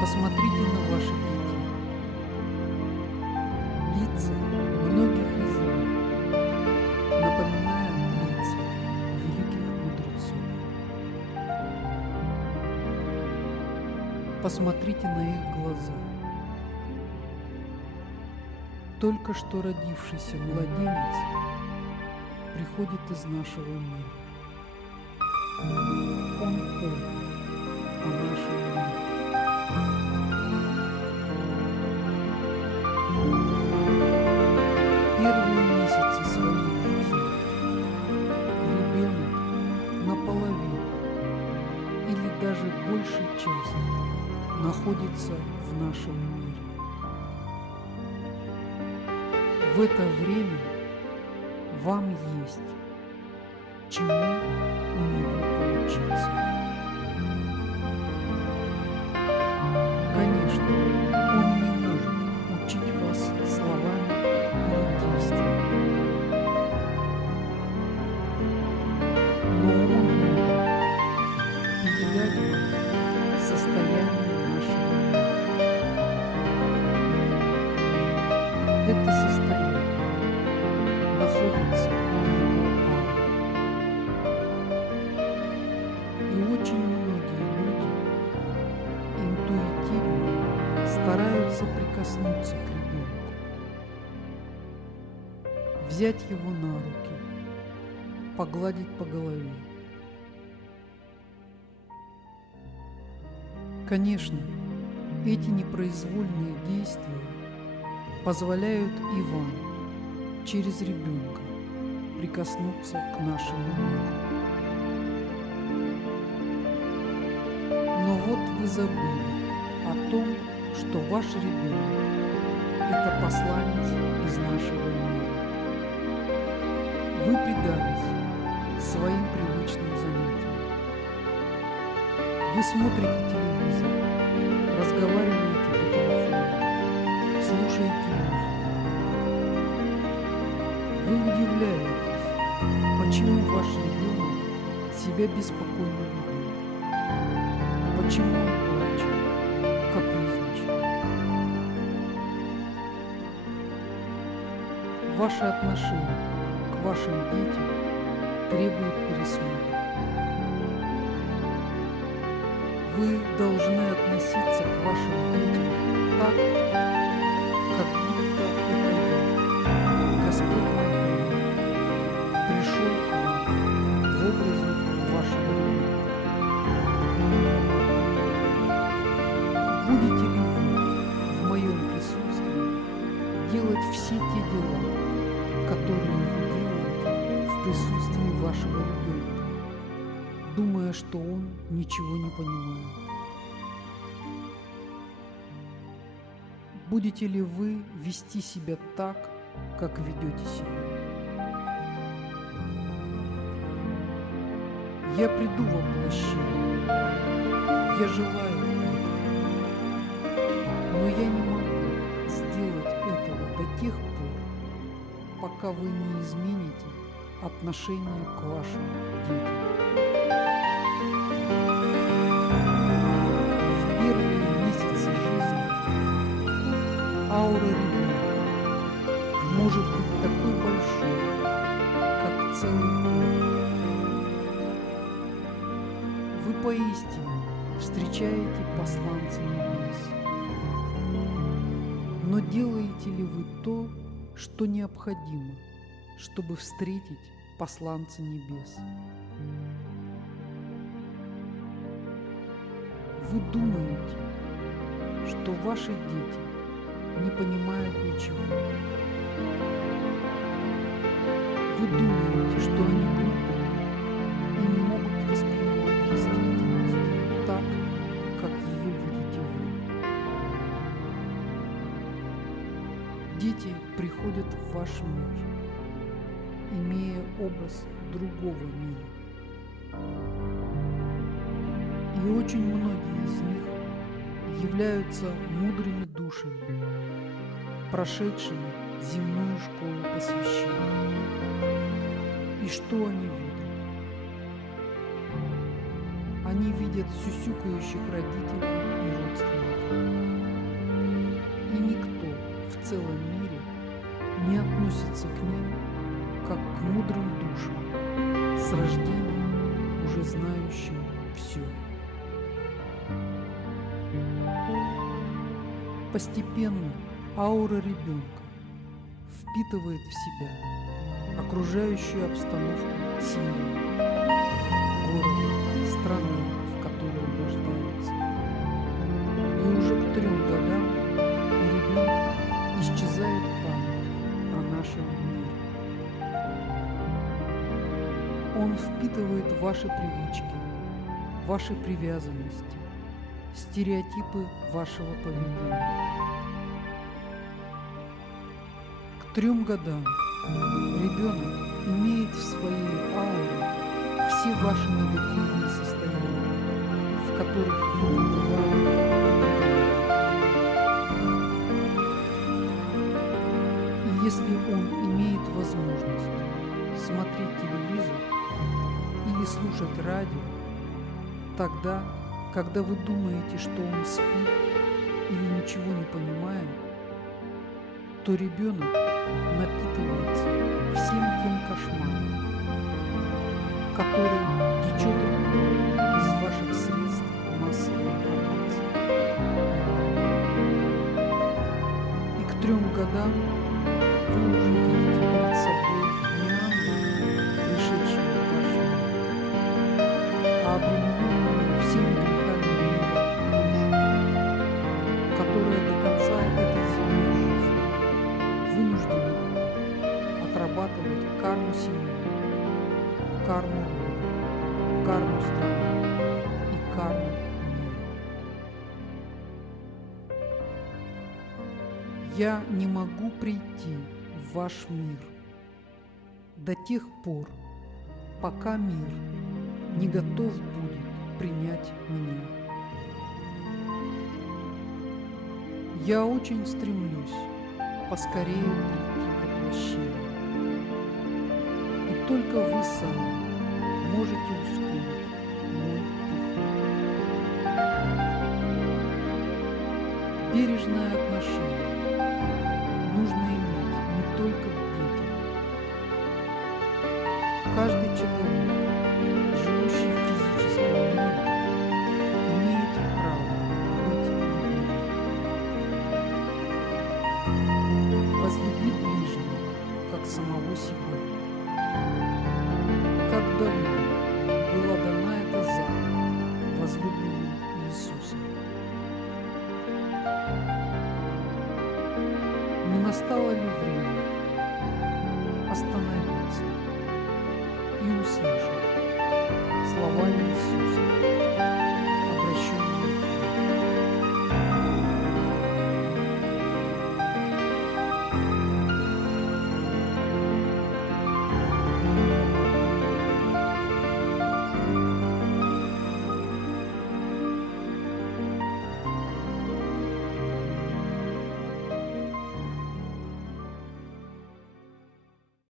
Посмотрите на ваших детей. Лица многих из них напоминают лица великих мудрецов. Посмотрите на их глаза. Только что родившийся младенец приходит из нашего мира. Он помнит о нашем мире. Первые месяцы своей жизни ребенок наполовину или даже большей частью находится в нашем мире. В это время вам есть чему у него поучиться. Конечно, он не может учить вас словами или действиями, но он может передать вам состояние нашего мира. Это состояние находится в его ауре. И очень многие люди интуитивно стараются прикоснуться к ребенку, взять его на руки, погладить по голове. Конечно, эти непроизвольные действия позволяют и вам через ребенка прикоснуться к нашему миру. Но вот вы забыли о том, что ваш ребенок – это посланец из нашего мира. Вы предались своим привычным занятиям. Вы смотрите телевизор, разговариваете по телефону, слушаете музыку. Вы удивляетесь, почему ваш ребенок себя беспокойно ведет, почему он плачет, капризничает. Ваше отношение к вашим детям требует пересмотра. Вы должны относиться к вашим детям так, как будто это я, Господь мой Бог, пришел к вам в образе вашего ребенка. Будете ли вы в моем присутствии делать все те дела, которые вы делаете в присутствии вашего ребенка, думая, что он ничего не понимает? Будете ли вы вести себя так, как ведете себя? Я приду в воплощение. Я желаю этого. Но я не могу сделать этого до тех пор, пока вы не измените отношение к вашим детям. В первые месяцы жизни аура ребенка может быть такой большой, как целый город. Вы поистине встречаете посланца небес. Но делаете ли вы то, что необходимо, чтобы встретить посланца небес? Вы думаете, что ваши дети не понимают ничего. Вы думаете, что они глупые и не могут воспринимать действительность так, как ее видите вы. Дети приходят в ваш мир, имея образ другого мира. И очень многие из них являются мудрыми душами, прошедшими земную школу посвящения. И что они видят? Они видят сюсюкающих родителей и родственников. И никто в целом мире не относится к ним как к мудрым душам, с рождения уже знающим все. Постепенно аура ребенка впитывает в себя окружающую обстановку семьи, города, страны, в которой он рождается. И уже к 3 годам у ребенка исчезает память о нашем мире. Он впитывает ваши привычки, ваши привязанности, стереотипы вашего поведения. К 3 годам ребенок имеет в своей ауре все ваши негативные состояния, в которых вы пребывали и пребываете. И если он имеет возможность смотреть телевизор или слушать радио, тогда, когда вы думаете, что он спит или ничего не понимает, то ребенок напитывается всем тем кошмаром, который течет рекой из ваших средств массовой информации. И к 3 годам вы уже видите перед собой не ангела, пришедшего в ваш мир, а обремененную всеми грехами мира душу, которая до конца этой земной жизни вынуждена отрабатывать карму семьи, карму рода, карму страны и карму мира. Я не могу прийти в ваш мир до тех пор, пока мир не готов будет принять меня. Я очень стремлюсь поскорее прийти в воплощение. И только вы сами можете ускорить мой приход. Бережное отношение нужно иметь не только к детям. Каждый человек, живущий в физическом мире, имеет право быть любимым. Возлюби ближнего, как самого себя. Как давно была дана эта заповедь возлюбленным Иисусом. Не настало ли время остановиться и услышать слова Иисуса?